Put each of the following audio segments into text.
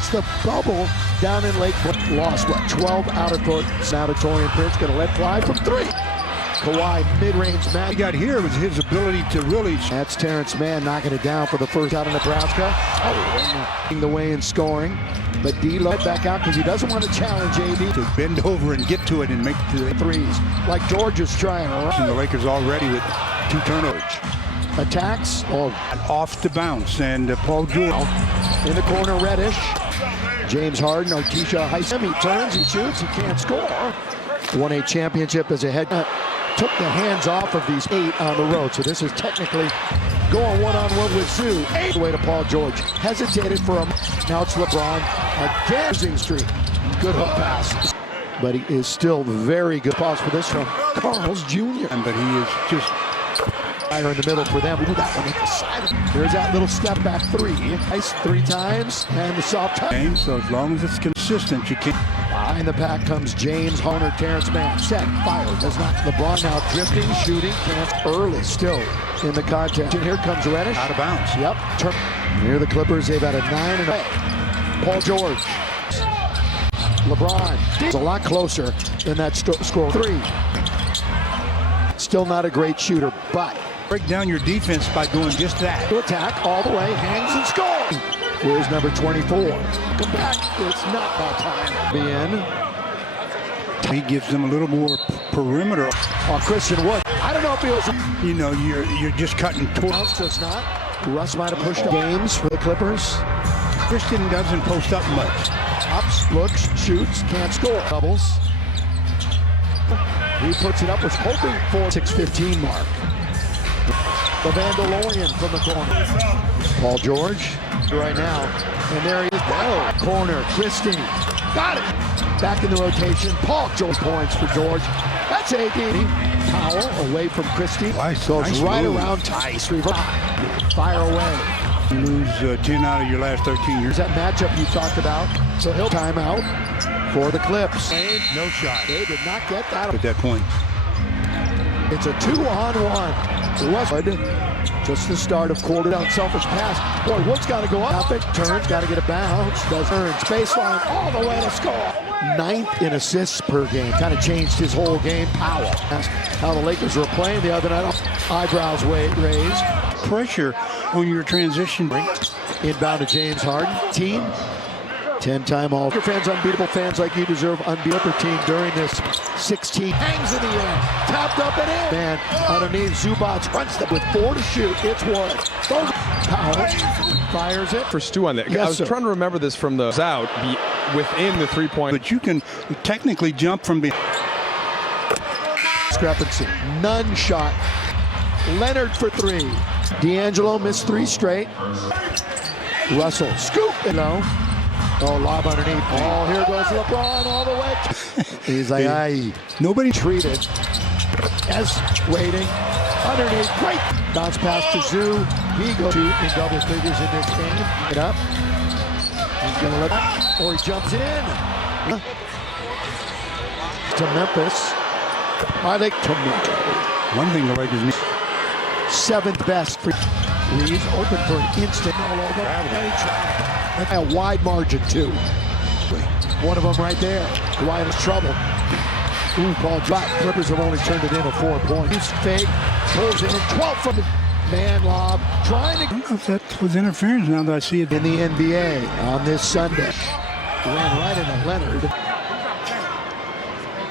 It's the bubble down in Lake. Lost, what, 12 out of foot. Now to Taurean Prince, going to let fly from 3. Kawhi, mid-range man. What he got here was his ability to really... That's Terrence Mann knocking it down for the first out of Nebraska. The way in scoring. But D-Lo back out because he doesn't want to challenge AD. To bend over and get to it and make the threes. Like George is trying. And the Lakers already with 2 turnovers. Attacks. Oh. Off the bounce. And Paul George. In the corner, Reddish. James Harden, Artisha Heisem. He turns, he shoots, he can't score. Won a championship as a head. Took the hands off of these 8 on the road. So this is technically going one-on-one with Zoo. 8 away to Paul George. Hesitated for a moment. Now it's LeBron. A losing streak. Good hook pass. But he is still very good. Pause for this from Carls Jr. But he is just fire in the middle for them. Ooh, that one at the side. There's that little step back 3. Nice 3 times. And the soft touch. So as long as it's consistent, you can't. Behind the pack comes James Harden, Terrence Mann. Set, fire, does not. LeBron now drifting, shooting, can't. Early still in the contest. And here comes Reddish. Out of bounds. Yep. Near the Clippers, they've had a 9 and a. Paul George. LeBron. It's a lot closer than that score. 3. Still not a great shooter, but. Break down your defense by doing just that. To attack all the way, hangs and scores. Here's number 24. Come back. It's not by time. Be in. He gives them a little more perimeter. On Christian Wood. I don't know if he was. You know, you're just cutting towards. Does not. Russ might have pushed up games for the Clippers. Christian doesn't post up much. Ups, looks, shoots, can't score. Doubles. He puts it up. Was hoping for 6:15 mark. The Vandalorian from the corner. Paul George right now. And there he is. Oh, corner. Christie. Got it. Back in the rotation. Paul George points for George. That's AD. Powell away from Christie. Goes right around Tice. Reverse. Fire away. You lose 10 out of your last 13 years. That matchup you talked about. So he'll time out for the Clips. No shot. They did not get that at that point. It's a 2-on-1. Westwood, just the start of quarter down, selfish pass. Boy, Wood's got to go up. Turns, got to get a bounce. Does earn baseline all the way to score. 9th in assists per game. Kind of changed his whole game. Powell. That's how the Lakers were playing the other night. Eyebrows raised. Pressure on your transition. Inbound to James Harden. Team. 10-time all. Your fans, unbeatable fans like you deserve unbeatable team during this 16. Hangs in the air. Tapped up and in. Man, underneath Zubac runs them with 4 to shoot. It's Wood. Powell fires it. For Stu on that. Yes, I was trying to remember this from the out within the 3-point. But you can technically jump from behind. Discrepancy. None shot. Leonard for 3. D'Angelo missed 3 straight. Russell. Scoop. Oh, lob underneath. Oh, here goes LeBron all the way. He's like, aye. Nobody treated. As waiting. Underneath. Great. Bounce pass to Zoo. He goes in double figures in this game. Get up. He's going to let it. Or he jumps in. To Memphis. I think tomorrow. One thing the Lakers need. 7th best for Reeves. Open for an instant. All over. A wide margin, too. One of them right there. Dwight is trouble. Ooh, Paul George. Clippers have only turned it into 4 points. He's fake. Pulls it in. 12 from the man lob. Trying to... I don't know if that was interference now that I see it. In the NBA on this Sunday. Ran right into Leonard.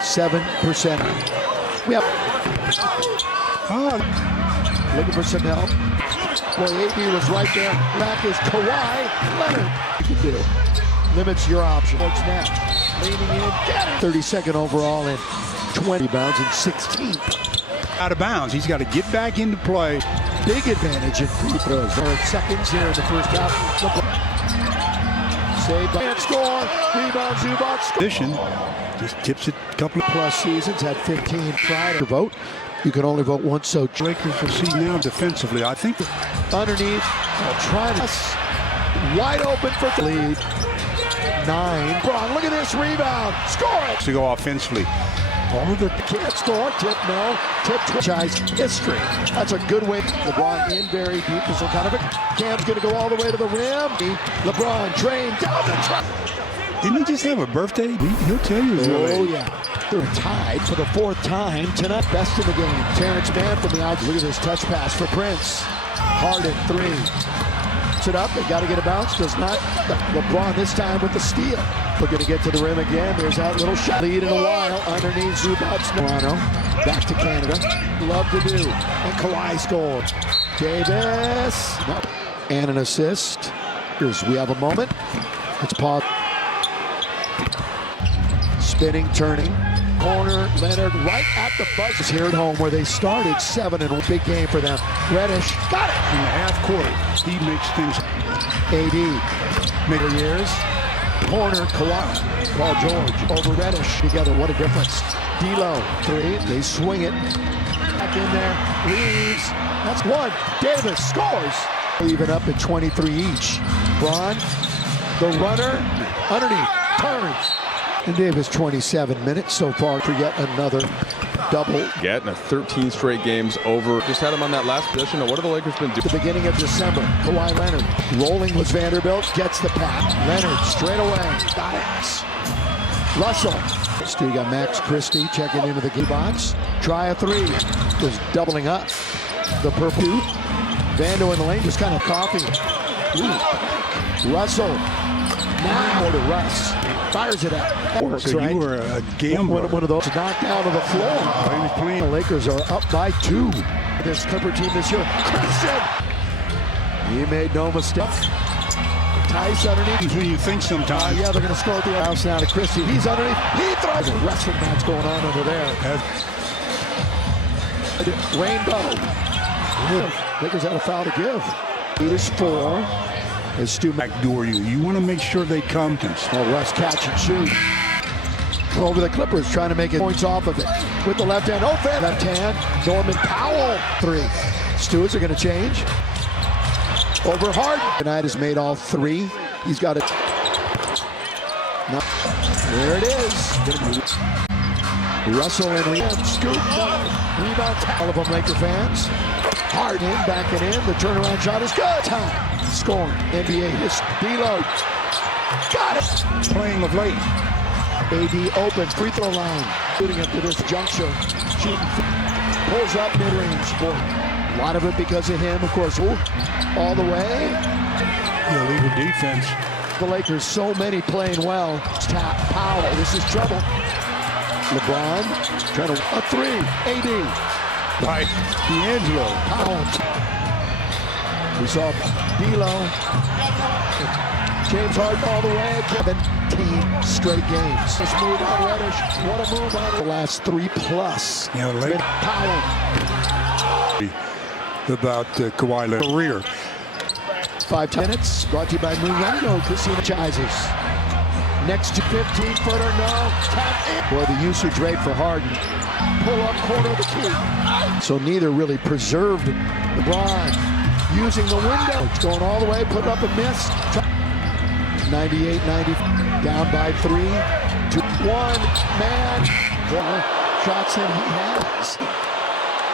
7%. We have... Oh. Looking for some help. Boy, AD was right there. Back is Kawhi Leonard. You can do. Limits your option. What's next? Leaning in. Get it. 32nd overall and 20 rebounds and 16th. Out of bounds. He's got to get back into play. Big advantage in free throws. There are seconds here in the first half. Saved by and score. Rebound, Zubac. Position. Just tips it a couple of plus seasons. Had 15 Friday. Vote. You can only vote once, so Lakers will see now defensively. I think underneath, trying to wide open for the lead. 9. Bron, look at this rebound. Score it. To go offensively. All the Can't score. Tip, no. Tip, franchise history. That's a good way. LeBron in very deep. This will kind of it. Cam's going to go all the way to the rim. LeBron trained down the track. didn't he just have a birthday? He'll tell you. Oh, yeah. They're tied for the fourth time tonight. Best in the game. Terrence Mann from the outside. Look at this touch pass for Prince. Harden, three. Puts it up. They got to get a bounce. Does not. LeBron this time with the steal. Looking to get to the rim again. There's that little shot. Lead in a while. Underneath Zubac. Toronto. Back to Canada. Love to do. And Kawhi scored. Davis. No. And an assist. Here's, we have a moment. It's pause. Spinning, turning. Corner, Leonard right at the buzzer. Here at home where they started 7 and a big game for them. Reddish got it. in the half court. He makes things. AD, middle years. Corner, Kawhi, Paul George over Reddish together. What a difference. D'Lo, three. They swing it. Back in there. Leaves. That's one. Davis scores. Even up at 23 each. Bron, the runner, underneath, turns. And Davis 27 minutes so far for yet another double. Getting 13 straight games over. Just had him on that last position. Now, what have the Lakers been doing? The beginning of December, Kawhi Leonard rolling with Vanderbilt, gets the pass. Leonard straight away, got it. Russell. Still got Max Christie checking into the box. Try a three. Just doubling up. The purple. Vando in the lane, just kind of coughing. Ooh. Russell. Now to Russ. Fires it up. Works, So right? you were a gambler. One of those knocked down to the floor. Oh, he was playing. The Lakers are up by 2. This Clipper team this year. Christian! He made no mistake. Tice underneath. That's what you think sometimes. Yeah, they're going to score at the house now to Christie. He's underneath. He throws a wrestling match going on over there. Rainbow. Lakers had a foul to give. 8 is 4. As Stu Backdoor you. You want to make sure they come. Oh, Russ catch and shoot. Over the Clippers trying to make it points off of it. With the left hand. Open. Left hand. Norman Powell. 3. Stewards are going to change. Over Harden. Tonight has made all 3. He's got it. No. There it is. Russell and Rebound. Scoop. Rebound. All of them Laker fans. Harden backing in. The turnaround shot is good. Time. Scoring. NBA history. D'Lo. Got it. Playing of late. AD opens. Free throw line. Shooting up to this juncture. Shooting. Pulls up mid-range. Boy, a lot of it because of him, of course. Ooh, all the way. Illegal defense. The Lakers, so many playing well. Tap. Powell. This is trouble. LeBron trying to a 3. AD. Right. D'Angelo. Powell. We saw D'Lo, James Harden all the way, 17 straight games. This move on Reddish, what a move on the last 3+. Yeah, late. Powell. About Kawhi Leonard's career. 5 minutes, brought to you by Mulango Casino Franchises. Next to 15-footer, no, tap in. Boy, the usage rate for Harden. Pull up corner of the key. So neither really preserved LeBron. Using the window, it's going all the way, put up and miss. 98-90, down by 3, 2, 1, man. Shots that he has.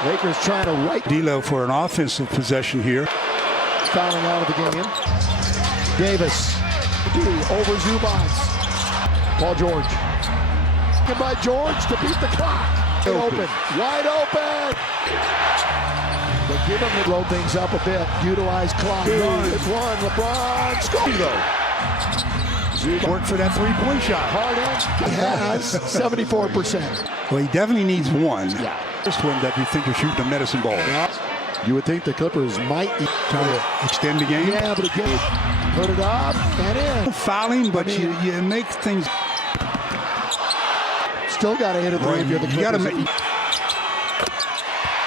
Lakers trying to right. D'Lo for an offensive possession here. Fouling out of the game. Davis, over Zubac. Paul George. And by George to beat the clock. Open, wide open. They give him to blow things up a bit. Utilize clock. It's 1. LeBron scores. Work for that three-point shot. Harden has 74%. Well, he definitely needs one. Yeah. This one that you think you're shooting a medicine ball. You would think the Clippers might Trying to extend the game. Yeah, but again, put it up and in. Fouling, but you make things. Still got to hit a 3 if you're the Clippers. You got to make.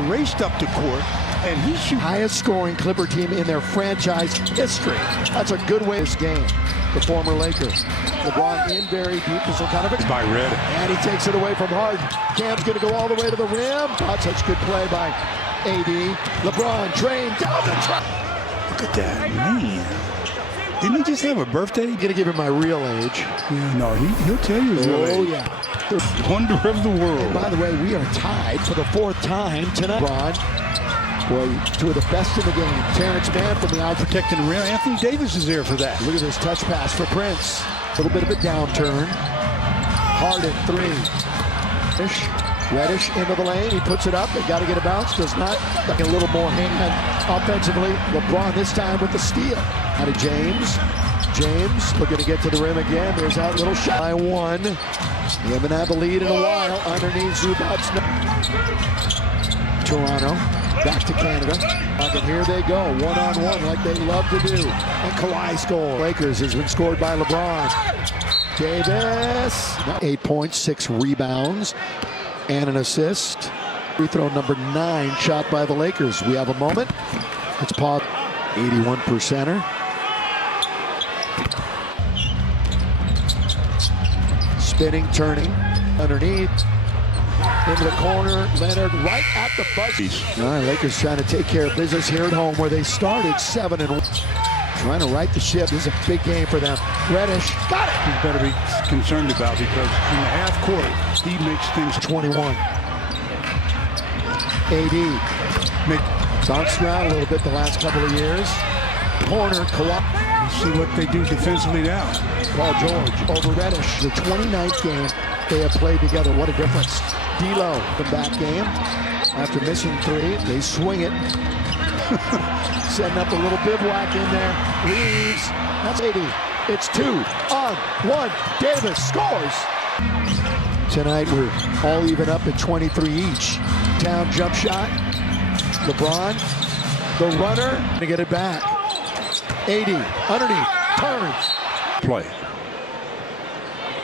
Raced up the court, and he shoots. Highest scoring Clipper team in their franchise history. That's a good way this game. The former Laker. LeBron in very deep. This will kind of By Red. and he takes it away from Harden. Cam's going to go all the way to the rim. Not such good play by AD. LeBron trained down the track. Look at that, man. Didn't he just have a birthday? I'm going to give him my real age. Yeah, no, he'll tell you his real Oh, age. yeah. Wonder of the world. By the way, we are tied for the 4th time tonight. Ron, boy, two of the best in the game. Terrence Mann from the out. Protecting the rim. Anthony Davis is there for that. Look at this touch pass for Prince. A little bit of a downturn. Harden, 3. Reddish into the lane. He puts it up. They got to get a bounce. Does not. A little more hand offensively. LeBron this time with the steal. Out of James. James looking to get to the rim again. There's that little shot. By 1. They haven't had the lead in a while. Underneath Zubac. Toronto. Back to Canada. And here they go. One-on-one like they love to do. And Kawhi scores. Lakers has been scored by LeBron. Davis. 8 points, 6 rebounds, and an assist. Free throw number 9 shot by the Lakers. We have a moment. It's Paul. 81%er. Spinning, turning, underneath. Into the corner, Leonard right at the buzzer. All right, Lakers trying to take care of business here at home where they started 7-1. Trying to right the ship. This is a big game for them. Reddish got it. He's better be concerned about because in the half court, he makes things 21. AD bounced around a little bit the last couple of years. Corner, Kawhi. see what they do defensively now. Paul George over Reddish. The 29th game they have played together. What a difference. D'Lo, the back game. After missing 3, they swing it. Setting up a little bivouac in there. Leaves. That's 80. It's 2 on 1. Davis scores. Tonight we're all even up at 23 each. Town jump shot. LeBron, the runner, to get it back. 80 underneath, turns. Play.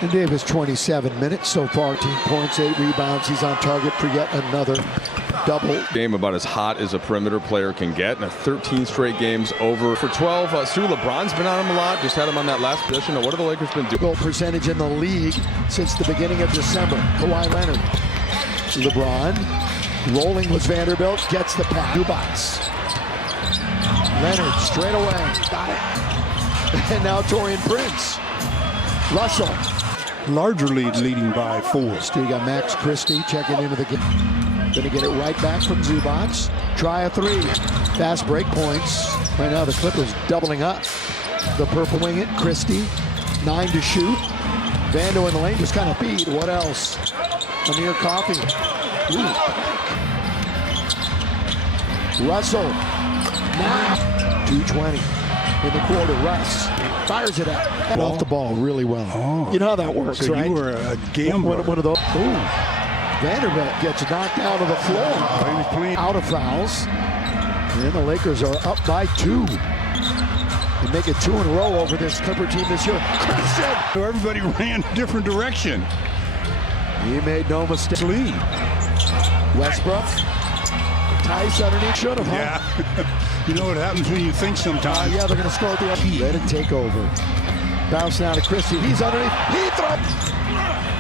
And Davis 27 minutes so far. 18 points, 8 rebounds. He's on target for yet another double. Game about as hot as a perimeter player can get. And 13 straight games over for 12. Stu, LeBron's been on him a lot. Just had him on that last position. Now, what have the Lakers been doing? Goal percentage in the league since the beginning of December. Kawhi Leonard. LeBron. Rolling with Vanderbilt. Gets the pass. Zubac. Leonard straight away. Got it. And now Taurean Prince. Russell. Larger lead leading by 4. Still got Max Christie checking into the game. Gonna get it right back from Zubac. Try a 3. Fast break points. Right now the Clippers doubling up. The purple wing it. Christie. 9 to shoot. Vando in the lane just kind of beat. What else? Amir Coffey. Ooh. Russell. Now 2:20 in the quarter. Russ fires it up. And off the ball really well. Oh. You know how that works, So right? you were a gambler. One of those. Ooh. Vanderbilt gets knocked out of the floor. He was playing. Out of fouls. And the Lakers are up by 2. They make it 2 in a row over this Clipper team this year. Christian! So everybody ran a different direction. He made no mistake. Lead. Westbrook. Tice underneath. Should have, huh? Yeah. You know what happens when you think sometimes. Yeah, they're going to score at the end. Let it take over. Bounce now to Christie. He's underneath. He throws.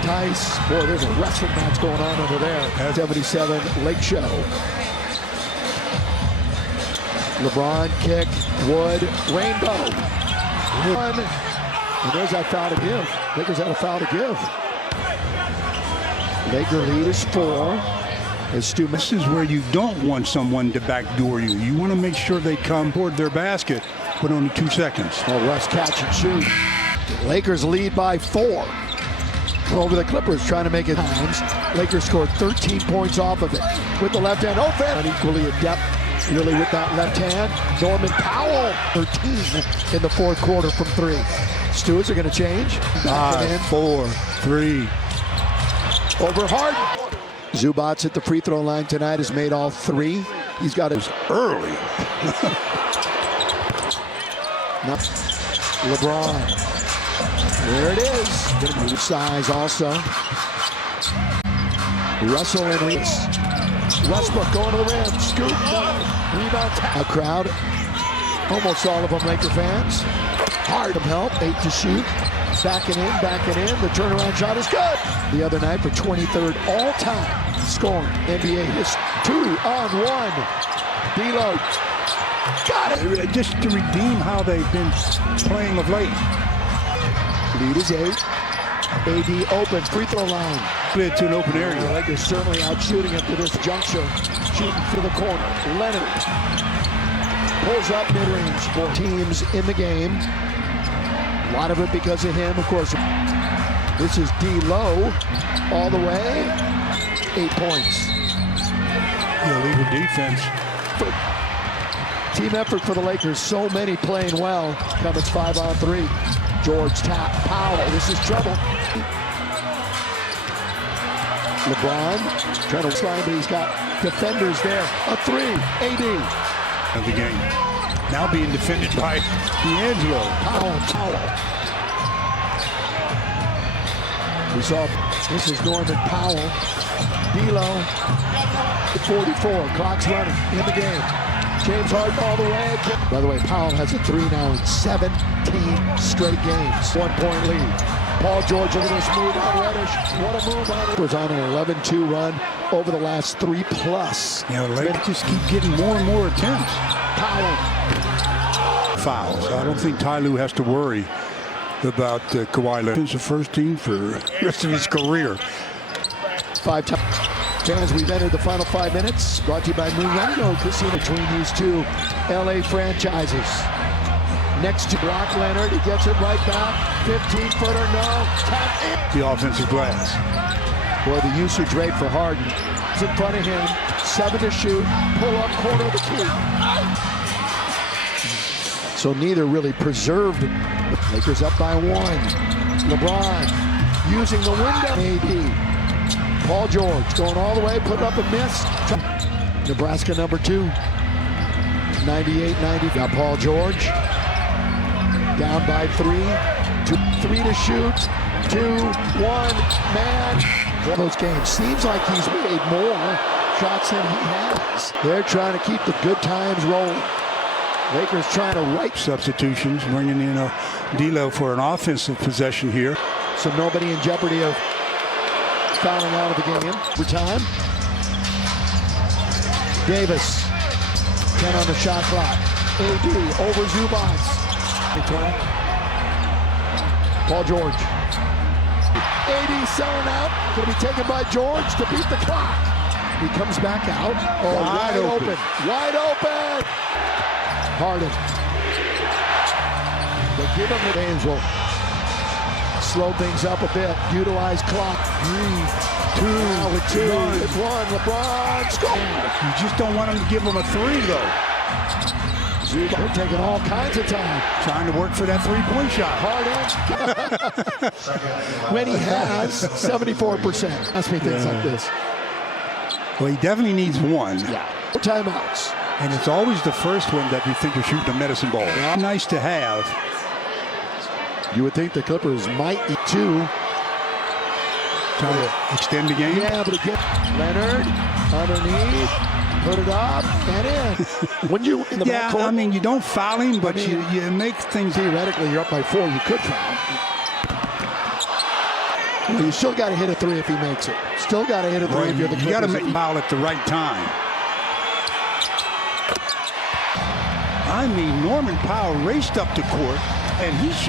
Tice. Boy, there's a wrestling match going on over there. 77 Lake Show. LeBron kick. Wood. Rainbow. One. And there's that foul to give. Lakers had a foul to give. Laker lead is 4. As Stu. This is where you don't want someone to backdoor you. You want to make sure they come toward their basket, but only 2 seconds. Oh, Russ catch and shoot. Lakers lead by 4 over the Clippers, trying to make it times. Lakers scored 13 points off of it with the left hand. Offense equally adept, really, with that left hand. Norman Powell, 13 in the 4th quarter from 3. Stewards are going to change. 5, 4, 3. Over Harden. Zubac at the free throw line tonight has made all 3. He's got his Early. Now, LeBron. There it is. Size also. Russell and Reese. Westbrook going to the rim. Scoop. No. Rebound. A crowd. Almost all of them Laker fans. Hard help. 8 to shoot. Backing in, backing in. The turnaround shot is good. The other night for 23rd all-time scoring NBA history. 2 on 1. D'Lo. Got it. Just to redeem how they've been playing of late. Lead is 8. AD opens, free throw line. Split to an open The area. Lakers certainly out shooting it to this juncture. Shooting for the corner. Leonard pulls up mid-range for teams in the game. A lot of it because of him, of course. This is D-Low all the way. 8 points. Illegal defense. Team effort for the Lakers. So many playing well. Cummins 5-on-3. George tap. Powell. This is trouble. LeBron trying to slide, but he's got defenders there. A 3. AD. Of the game. Now being defended by D'Angelo. Powell. We saw this is Norman Powell. D'Lo. 44. Clock's running in the game. James Harden all the way. By the way, Powell has a 3 now in 17 straight games. 1-point lead. Paul George, look at this move on Reddish. What a move on it. Was on an 11-2 run over the last 3+. You know, the Lakers just keep getting more and more attempts. Powell. Fouls. I don't think Ty Lue has to worry about Kawhi Leonard. He's the first team for the rest of his career. 5 times. Fans, we've entered the final 5 minutes. Brought to you by Mulango Casino. Between these two LA franchises. Next to Brock Leonard, he gets it right back. 15-footer, no. Tap in. The offensive glass. Boy, the usage rate for Harden is in front of him. 7 to shoot. Pull up corner of the key. So neither really preserved. Lakers up by 1. LeBron using the window. AD. Paul George going all the way, put up a miss. Nebraska number 2. 98-90. Got Paul George. Down by 3. 3 to shoot. 2, 1, man. Those games. Seems like he's made more shots than he has. They're trying to keep the good times rolling. Lakers trying to right. Substitutions, bringing in a D'Lo for an offensive possession here. So nobody in jeopardy of fouling out of the game. For time. Davis. 10 on the shot clock. AD over Zubats. Paul George. AD selling out. Going to be taken by George to beat the clock. He comes back out. Oh, wide open. Wide open. Harden. They give him the games. Will slow things up a bit. Utilize clock. 3, 2, 1. LeBron score. You just don't want him to give him a 3, though. They're taking all kinds of time. Trying to work for that 3-point shot. Harden. When he has 74%. Ask me things like this. Well, he definitely needs 1. Yeah. Timeouts. And it's always the first one that you think you're shooting a medicine ball. Yeah. Nice to have. You would think the Clippers might eat 2. Trying to extend the game. Yeah, but again, Leonard underneath, put it up and in. When you in the backcourt, I mean, you don't foul him, but you make things. Theoretically, you're up by 4. You could foul. Well, you still got to hit a 3 if he makes it. Still got to hit a 3 if you're the Clippers. You got to make foul at the right time. I mean, Norman Powell raced up the court and he shoots.